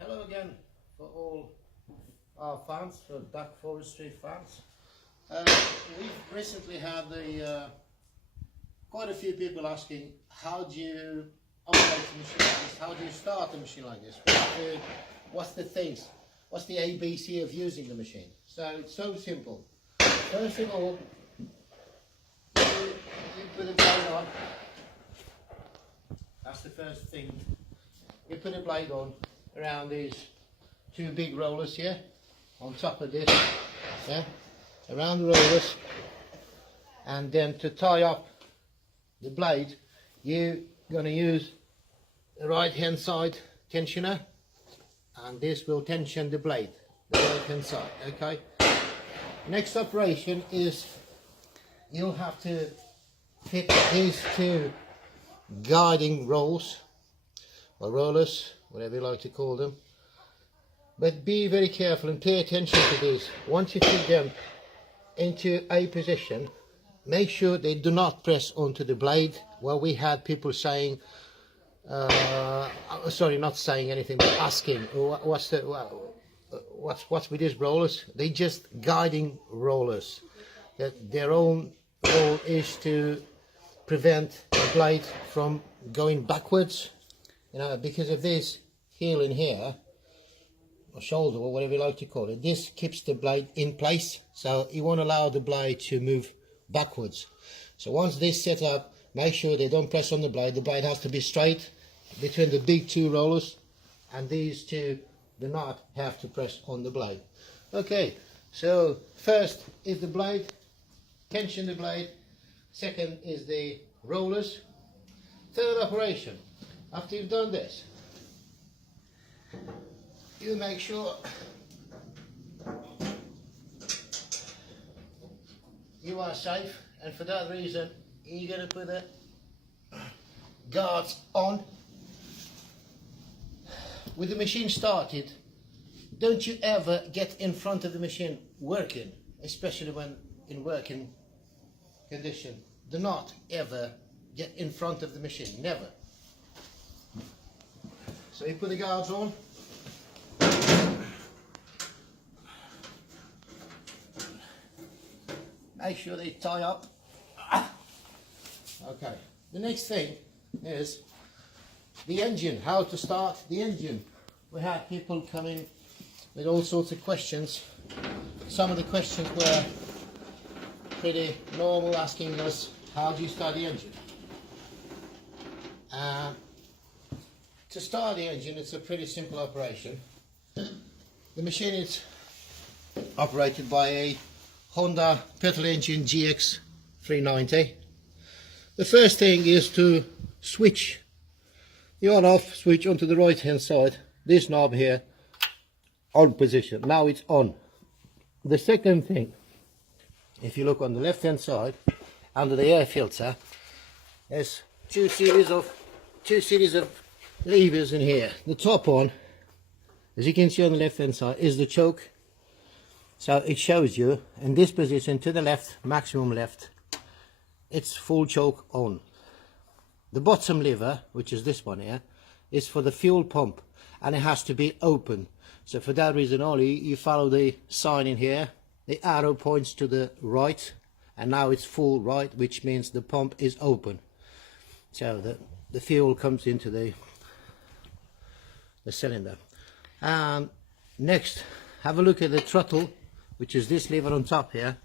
Hello again for all our fans, for Dack Forestry fans. We've recently had quite a few people asking, how do you operate a machine like this? How do you start a machine like this? What's the things? What's the ABC of using the machine? So it's so simple. First of all, you put a blade on. That's the first thing. You put a blade on around these two big rollers here, on top of this, yeah, around the rollers, and then to tie up the blade, you're going to use the right hand side tensioner, and this will tension the blade, the right hand side, okay. Next operation is you'll have to fit these two guiding rolls, or rollers, whatever you like to call them, but be very careful and pay attention to these. Once you fit them into a position, make sure they do not press onto the blade. Well, we had people saying, sorry, not saying anything, but asking, what's with these rollers? They're just guiding rollers. Their own role is to prevent the blade from going backwards. You know, because of this heel in here, or shoulder, or whatever you like to call it, this keeps the blade in place, so you won't allow the blade to move backwards. So once this is set up, make sure they don't press on the blade. The blade has to be straight between the big two rollers, and these two do not have to press on the blade. Okay, so first is the blade, tension the blade. Second is the rollers. Third operation, after you've done this, you make sure you are safe, and for that reason you're going to put the guards on. With the machine started, don't you ever get in front of the machine working, especially when in working condition. Do not ever get in front of the machine, never. So you put the guards on. Make sure they tie up. Okay, the next thing is the engine, how to start the engine. We had people coming with all sorts of questions. Some of the questions were pretty normal, asking us, how do you start the engine? To start the engine, it's a pretty simple operation. The machine is operated by a Honda petrol engine GX 390. The first thing is to switch the on-off switch onto the right hand side. This knob here, on position. Now it's on. The second thing, if you look on the left hand side, under the air filter, there's two series of levers in here. The top one, as you can see on the left hand side, is the choke. So it shows you in this position to the left, maximum left, it's full choke on. The bottom lever, which is this one here, is for the fuel pump, and it has to be open. So for that reason only, you follow the sign in here, the arrow points to the right, and now it's full right, which means the pump is open. So the fuel comes into the cylinder. Next, have a look at the throttle, which is this lever on top here.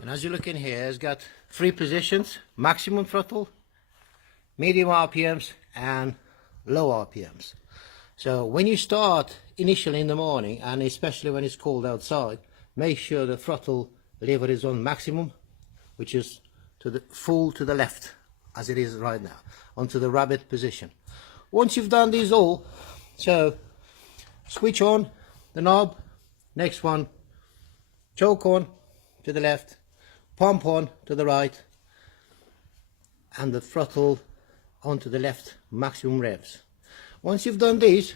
And as you look in here, it's got three positions: maximum throttle, medium RPMs, and low RPMs. So when you start initially in the morning, and especially when it's cold outside, make sure the throttle lever is on maximum, which is to the full to the left, as it is right now, onto the rabbit position. Once you've done these all, so switch on the knob, next one, choke on to the left, pump on to the right, and the throttle onto the left, maximum revs. Once you've done these,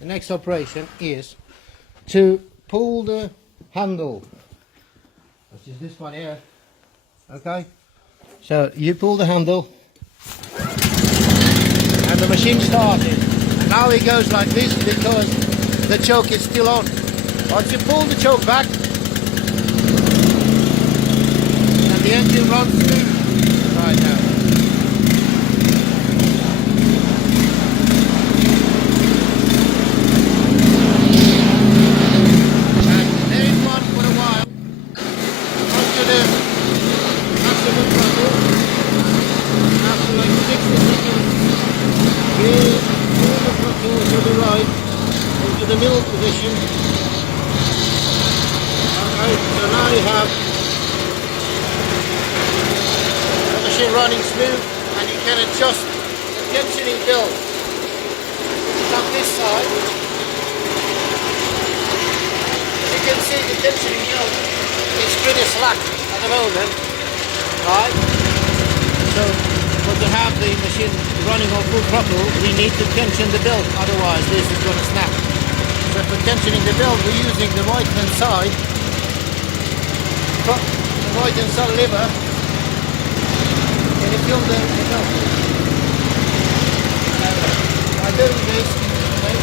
the next operation is to pull the handle, which is this one here. Okay, so you pull the handle and the machine started, and now it goes like this because the choke is still on. Once you pull the choke back, and the engine runs smooth right now. And there it runs for a while. Onto the maximum throttle. After like 60 seconds, you pull the throttle to the right into the middle position. Alright, so now you have the machine running smooth, and you can adjust the tensioning belt on this side. As you can see, the tensioning belt is pretty slack at the moment, right? So, but to have the machine running on full throttle, we need to tension the belt, otherwise this is going to snap. So for tensioning the belt, we're using the right hand side lever. Can you feel the belt? By doing this, okay,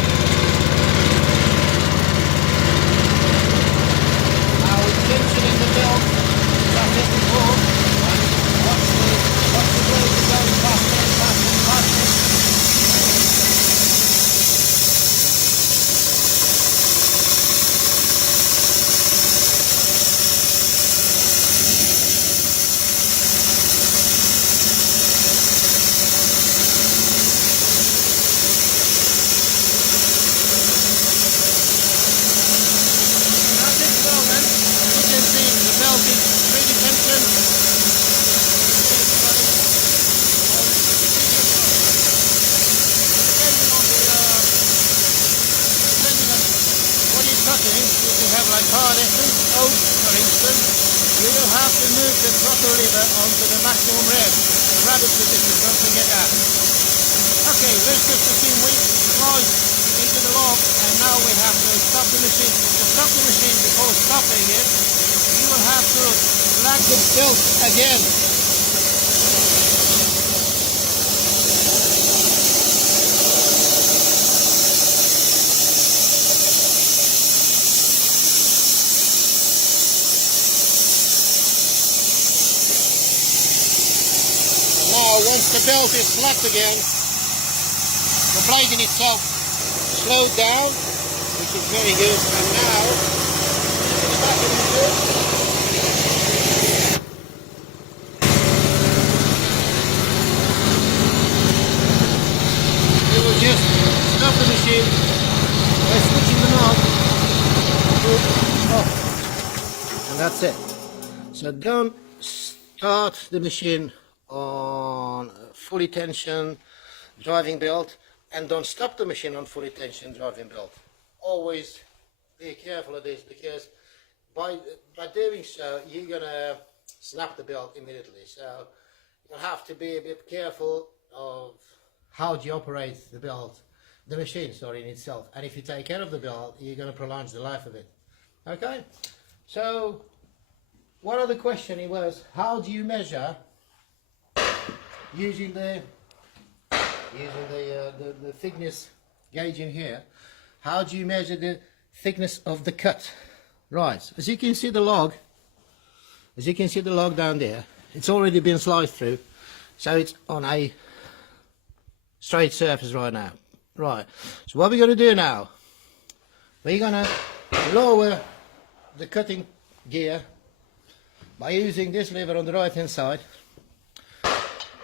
now we're tensioning the belt, as I said before, and watch the blade is going faster and faster and faster. If you have like hard oak, for instance, you will have to move the throttle lever onto the maximum rev, the rabbit position, don't forget that. Okay, let's just assume we slide into the log, and now we have to stop the machine. To stop the machine before stopping it, you will have to slack the belt again. Once the belt is slapped again, the blade in itself slowed down, which is very good. And now, you will just stop the machine by switching the knob off, and that's it. So don't start the machine on fully tensioned driving belt, and don't stop the machine on fully tensioned driving belt. Always be careful of this, because by doing so you're gonna snap the belt immediately. So you'll have to be a bit careful of how you operate the machine in itself, and if you take care of the belt, you're gonna prolong the life of it. Okay, so one other question it was, how do you measure using the thickness gauge in here? How do you measure the thickness of the cut? Right, as you can see the log down there, it's already been sliced through, so it's on a straight surface right now. Right, so what we're going to do now, we're going to lower the cutting gear by using this lever on the right hand side.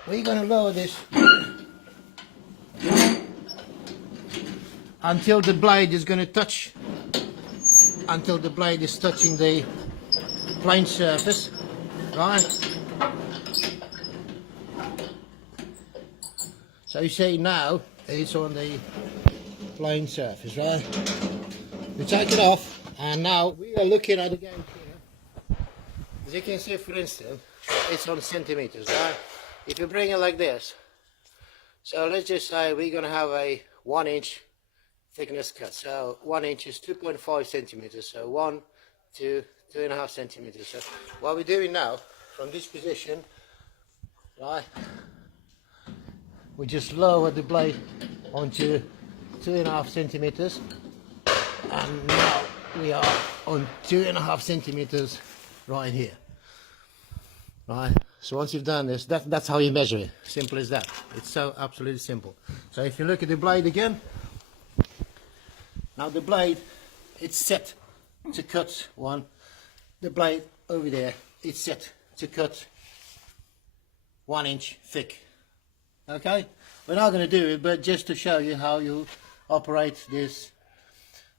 We're going to lower this until the blade is going to touch, until the blade is touching the plane surface, right? So you see now it's on the plane surface, right? We take it off, and now we are looking at the gauge here. As you can see, for instance, it's on centimeters, right? If you bring it like this, so let's just say we're going to have a 1 inch thickness cut. So 1 inch is 2.5 centimeters. So 1 to 2.5 centimeters. So what we're doing now, from this position, right, we just lower the blade onto 2.5 centimeters, and now we are on 2.5 centimeters right here. Right, so once you've done this, that's how you measure it. Simple as that. It's so absolutely simple. So if you look at the blade again, now the blade, it's set to cut one. The blade over there, it's set to cut 1 inch thick. Okay, we're not going to do it, but just to show you how you operate this,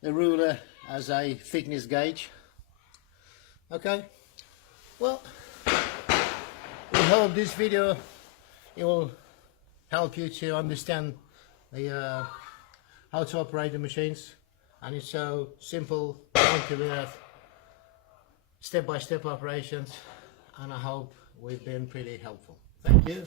the ruler as a thickness gauge. Okay, well, we hope this video it will help you to understand the how to operate the machines, and it's so simple, down to earth, step-by-step operations, and I hope we've been pretty helpful. Thank you.